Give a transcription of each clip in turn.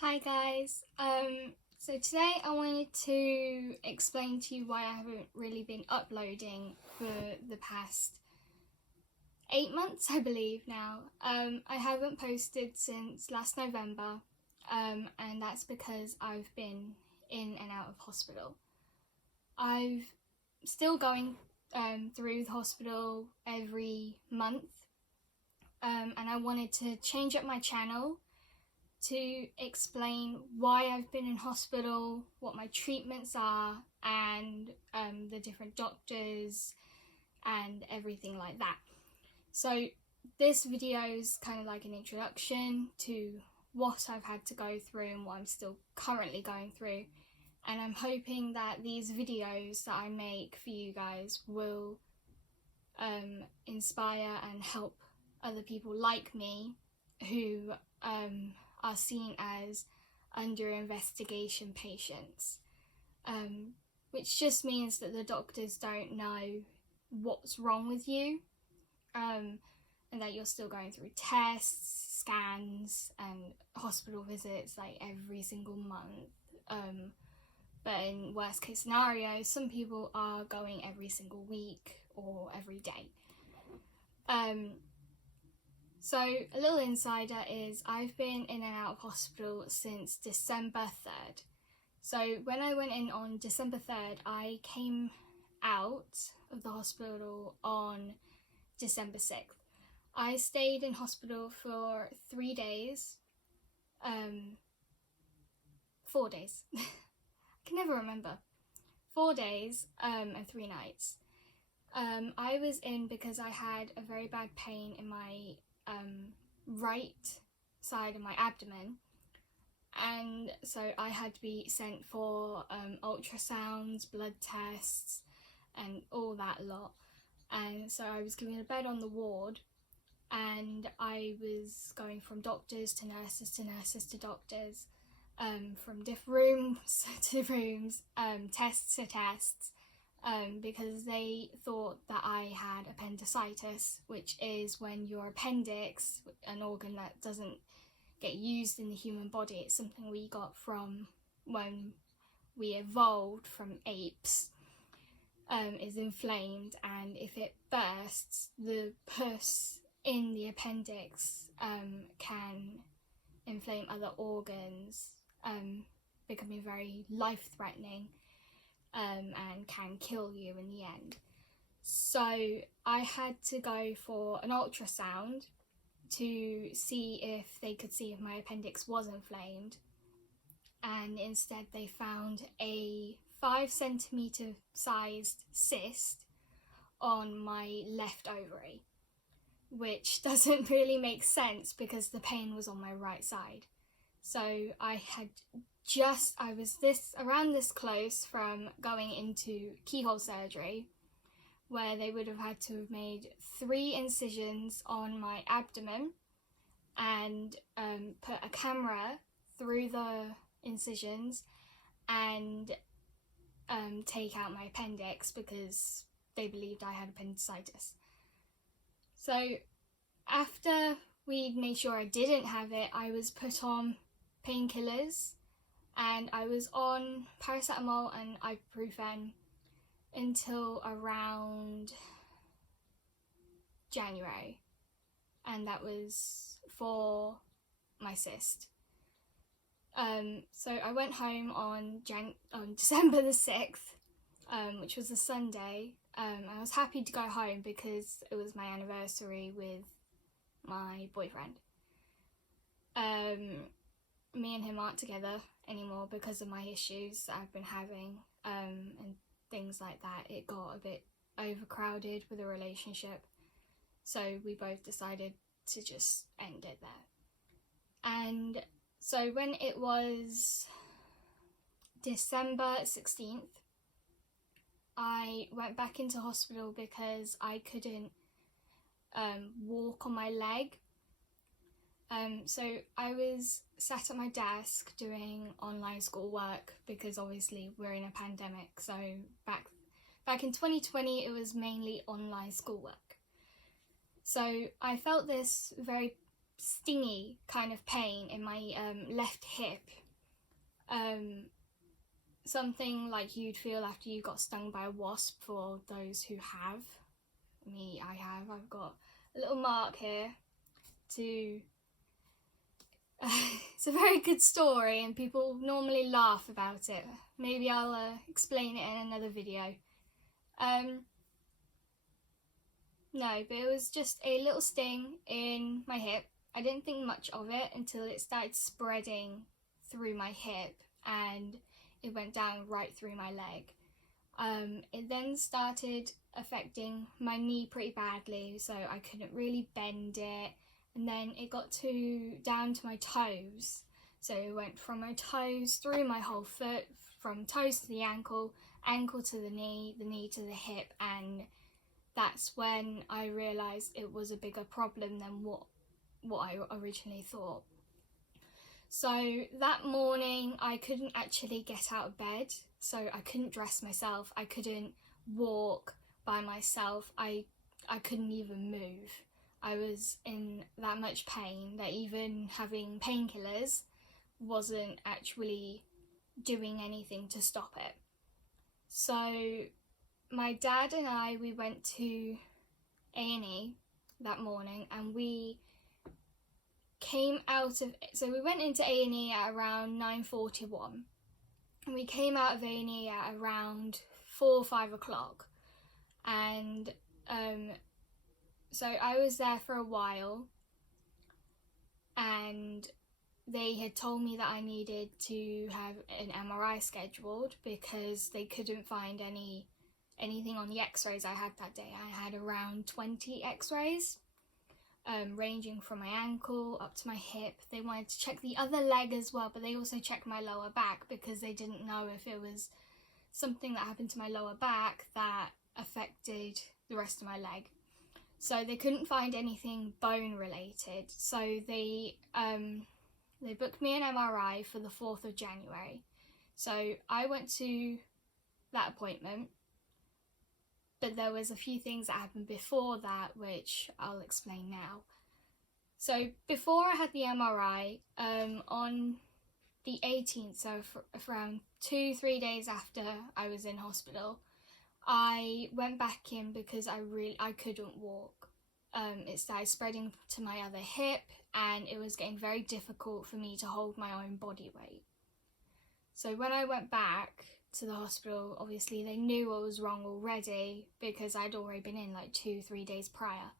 Hi guys, so today I wanted to explain to you why I haven't really been uploading for the past 8 months, I believe now. I haven't posted since last November, and that's because I've been in and out of hospital. I've still going through the hospital every month, and I wanted to change up my channel to explain why I've been in hospital, what my treatments are, and the different doctors and everything like that. So this video is kind of like an introduction to what I've had to go through and what I'm still currently going through, and I'm hoping that these videos that I make for you guys will inspire and help other people like me who are seen as under investigation patients, which just means that the doctors don't know what's wrong with you, and that you're still going through tests, scans, and hospital visits like every single month. But in worst case scenarios, some people are going every single week or every day. So a little insider is I've been in and out of hospital since December 3rd. So when I went in on December 3rd, I came out of the hospital on December 6th. I stayed in hospital for 3 days, 4 days, I can never remember, 4 days and 3 nights. I was in because I had a very bad pain in my right side of my abdomen, and so I had to be sent for ultrasounds, blood tests, and all that lot. And so I was given a bed on the ward, and I was going from doctors to nurses to nurses to doctors, from different rooms to rooms, tests to tests, because they thought that I had appendicitis, which is when your appendix, an organ that doesn't get used in the human body, it's something we got from when we evolved from apes, is inflamed, and if it bursts, the pus in the appendix can inflame other organs, becoming very life-threatening, and can kill you in the end. So I had to go for an ultrasound to see if they could see if my appendix was inflamed, and instead they found a 5 centimeter sized cyst on my left ovary, which doesn't really make sense because the pain was on my right side. So I was around this close from going into keyhole surgery, where they would have had to have made 3 incisions on my abdomen and put a camera through the incisions and take out my appendix because they believed I had appendicitis. So after we made sure I didn't have it, I was put on painkillers, and I was on paracetamol and ibuprofen until around January, and that was for my cyst. So I went home on December the 6th, which was a Sunday. I was happy to go home because it was my anniversary with my boyfriend. Me and him aren't together anymore because of my issues that I've been having, and things like that. It got a bit overcrowded with the relationship, so we both decided to just end it there. And so when it was December 16th, I went back into hospital because I couldn't walk on my leg. So I was sat at my desk doing online schoolwork because obviously we're in a pandemic. So back in 2020, it was mainly online schoolwork. So I felt this very stingy kind of pain in my left hip. Something like you'd feel after you got stung by a wasp, for those who have. I have. I've got a little mark here to... it's a very good story and people normally laugh about it. Maybe I'll explain it in another video. No, but it was just a little sting in my hip. I didn't think much of it until it started spreading through my hip and it went down right through my leg. It then started affecting my knee pretty badly, so I couldn't really bend it. And then it got down to my toes. So it went from my toes through my whole foot, from toes to the ankle, ankle to the knee to the hip, and that's when I realised it was a bigger problem than what I originally thought. So that morning I couldn't actually get out of bed, so I couldn't dress myself, I couldn't walk by myself, I couldn't even move. I was in that much pain that even having painkillers wasn't actually doing anything to stop it. So my dad and we went to A&E that morning, and we came out of... So we went into A&E at around 9:41, and we came out of A&E at around 4 or 5 o'clock. And so I was there for a while, and they had told me that I needed to have an MRI scheduled because they couldn't find anything on the x-rays I had that day. I had around 20 x-rays, ranging from my ankle up to my hip. They wanted to check the other leg as well, but they also checked my lower back because they didn't know if it was something that happened to my lower back that affected the rest of my leg. So they couldn't find anything bone related. So they booked me an MRI for the 4th of January. So I went to that appointment, but there was a few things that happened before that, which I'll explain now. So before I had the MRI, on the 18th, so around 2-3 days after I was in hospital, I went back in because I couldn't walk. It started spreading to my other hip, and it was getting very difficult for me to hold my own body weight. So when I went back to the hospital, obviously they knew what was wrong already because I'd already been in like 2-3 days prior.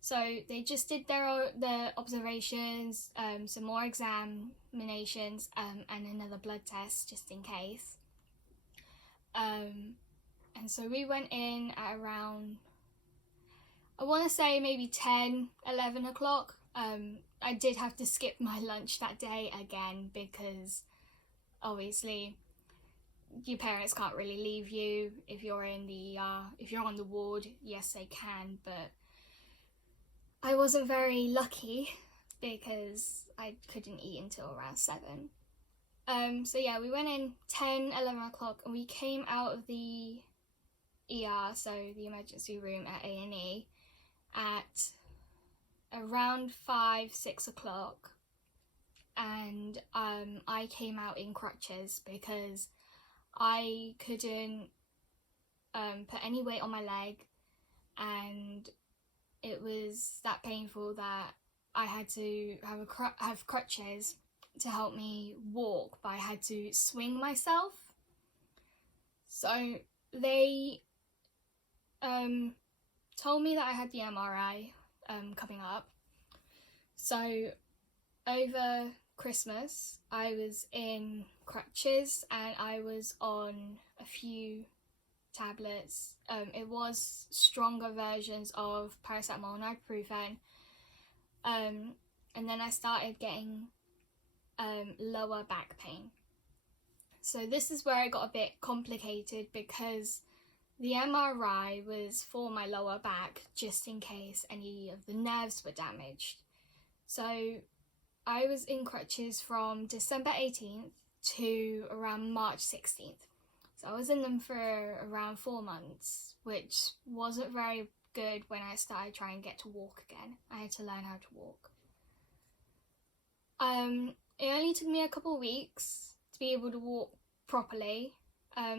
So they just did their observations, some more examinations, and another blood test just in case. And so we went in at around, I want to say maybe 10-11 o'clock. I did have to skip my lunch that day again because obviously your parents can't really leave you if you're in the if you're on the ward. Yes, they can, but I wasn't very lucky because I couldn't eat until around 7. So yeah, we went in 10-11 o'clock and we came out of the ER, so the emergency room at A&E, at around 5-6 o'clock, and I came out in crutches because I couldn't put any weight on my leg, and it was that painful that I had to have crutches to help me walk, but I had to swing myself. So they told me that I had the MRI coming up. So over Christmas I was in crutches and I was on a few tablets. It was stronger versions of paracetamol and ibuprofen. And then I started getting lower back pain. So this is where it got a bit complicated because the MRI was for my lower back just in case any of the nerves were damaged. So I was in crutches from December 18th to around March 16th. So I was in them for around 4 months, which wasn't very good when I started trying to get to walk again. I had to learn how to walk. It only took me a couple of weeks to be able to walk properly.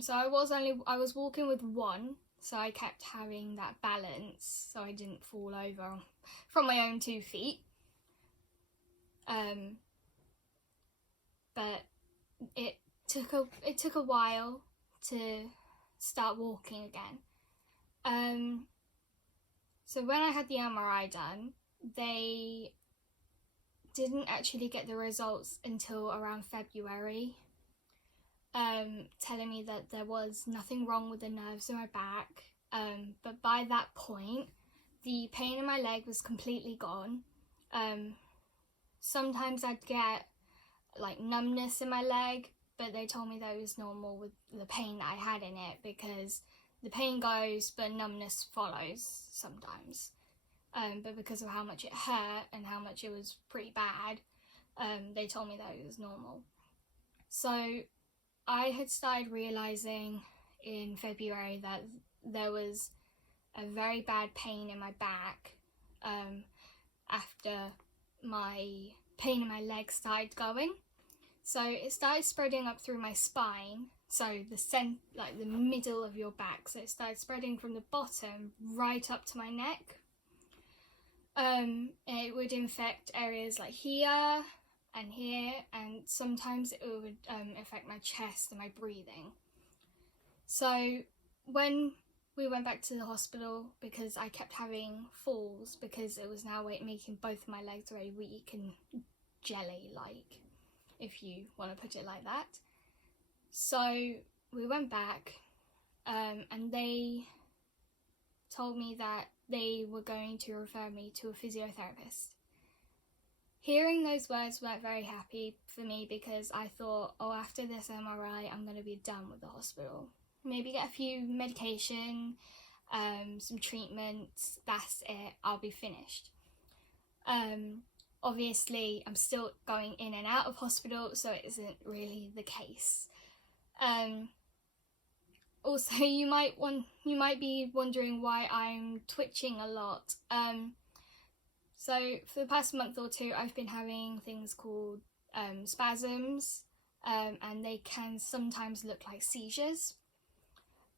So I was walking with one, so I kept having that balance so I didn't fall over from my own 2 feet. But it took a while to start walking again. So when I had the MRI done, they didn't actually get the results until around February, telling me that there was nothing wrong with the nerves in my back. But by that point, the pain in my leg was completely gone. Sometimes I'd get like numbness in my leg, but they told me that it was normal with the pain that I had in it, because the pain goes but numbness follows sometimes. But because of how much it hurt and how much it was pretty bad, they told me that it was normal. So I had started realising in February that there was a very bad pain in my back after my pain in my leg started going. So it started spreading up through my spine, so the middle of your back. So it started spreading from the bottom right up to my neck. It would infect areas like here and here, and sometimes it would affect my chest and my breathing. So when we went back to the hospital, because I kept having falls, because it was now making both of my legs very weak and jelly-like, if you want to put it like that. So we went back, and they told me that they were going to refer me to a physiotherapist. Hearing those words weren't very happy for me, because I thought, after this MRI, I'm going to be done with the hospital. Maybe get a few medication, some treatments, that's it, I'll be finished. Obviously, I'm still going in and out of hospital, so it isn't really the case. Also, you might be wondering why I'm twitching a lot. So for the past month or two, I've been having things called spasms, and they can sometimes look like seizures.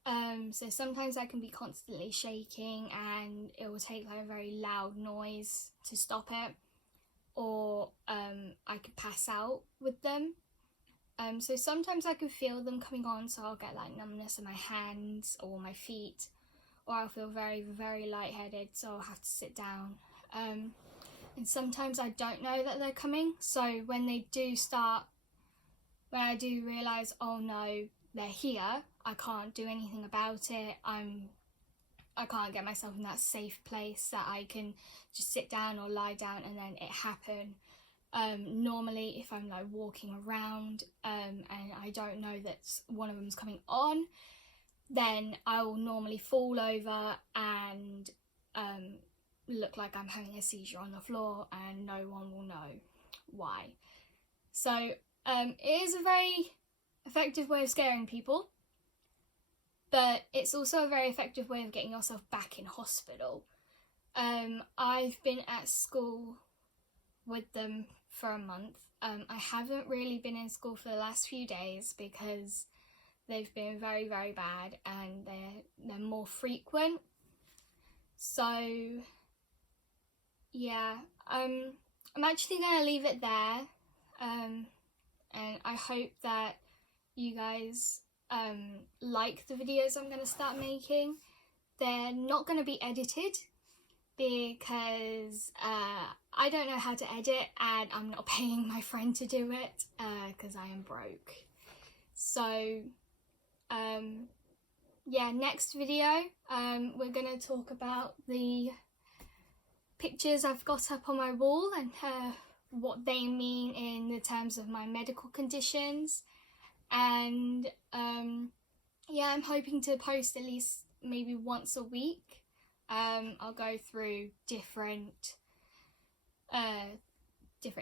So sometimes I can be constantly shaking, and it will take like a very loud noise to stop it, or I could pass out with them. So sometimes I can feel them coming on, so I'll get like numbness in my hands or my feet, or I'll feel very, very lightheaded, so I'll have to sit down. And sometimes I don't know that they're coming, so when I do realise, oh no, they're here, I can't do anything about it, I can't get myself in that safe place that I can just sit down or lie down and then it happen. Normally if I'm like walking around and I don't know that one of them's coming on, then I will normally fall over and look like I'm having a seizure on the floor, and no one will know why. So it is a very effective way of scaring people, but it's also a very effective way of getting yourself back in hospital. I've been at school with them for a month. I haven't really been in school for the last few days because they've been very, very bad, and they're more frequent. So yeah, I'm actually going to leave it there, and I hope that you guys like the videos I'm going to start making. They're not going to be edited because I don't know how to edit, and I'm not paying my friend to do it because I am broke. So yeah, next video we're going to talk about the pictures I've got up on my wall and what they mean in the terms of my medical conditions. And yeah, I'm hoping to post at least maybe once a week. I'll go through different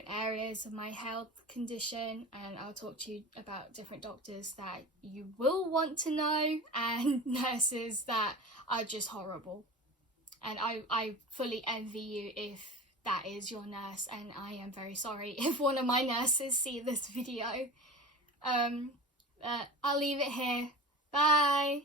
areas of my health condition, and I'll talk to you about different doctors that you will want to know, and nurses that are just horrible. And I fully envy you if that is your nurse, and I am very sorry if one of my nurses see this video. I'll leave it here. Bye!